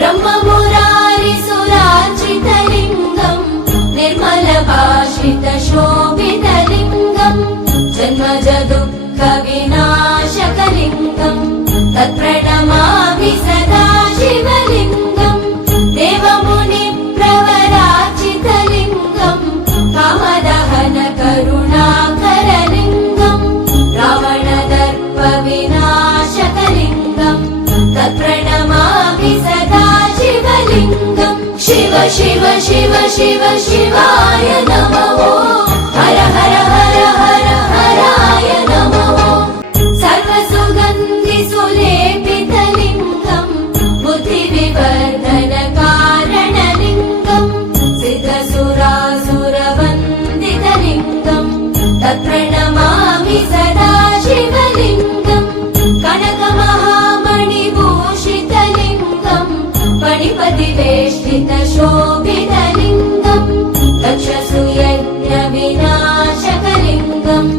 ब्रह्ममुरारिसुरार्चितलिङ्गम् निर्मलभाषितशोभितलिङ्गम् जन्मजदुःखविनाशकलिङ्गम् तत्प्रणमामि सदा शिवलिङ्गम् देवमुनिप्रवरार्चितलिङ्गम् कामदहनकरुणाकरलिङ्गम् रावणदर्पविनाशकलिङ्गम् तत्प्रणमामि सदा शिवलिङ्गम् शिव शिव शिव शिव शिवाय नमः हर हर हर हर हराय नमः सर्वसुगन्धिसुलेपितलिङ्गम् बुद्धिविवर्धनकारणलिङ्गम् सिद्धसुरासुरवन्दितलिङ्गम् तत्प्रणमामि सदा शिवलिङ्गम् कनकमहामणिभूषितलिङ्गम् पणिपतिवेष्टितशोभितलिङ्गम् दक्षसुयज्ञविनाशकलिङ्गम्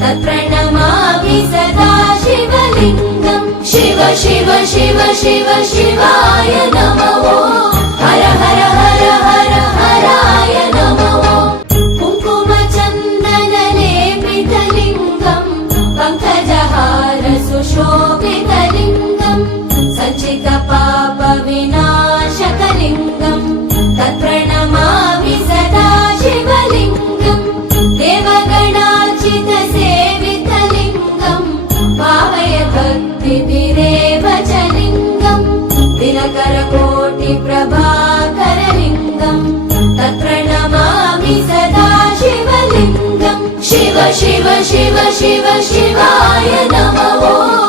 तत्प्रणमामि सदा शिवलिङ्गम् शिव शिव शिव शिव शिवाय नमः हर हर हर हर हराय नमः कुङ्कुमचन्दनलेपितलिङ्गम् पङ्कजहारसुशोभितलिङ्गम् सञ्चितपापविनाशकलिङ्गम् तत्प्रणमामि सदा शिवलिङ्गम् देवगणार्चितसेवितलिङ्गम् भावय भक्तिभिरेव च लिङ्गम् दिनकरकोटिप्रभाकरलिङ्गम् तत्प्रणमामि सदा शिवलिङ्गम् शिव शिव शिव शिव शिवाय नमः।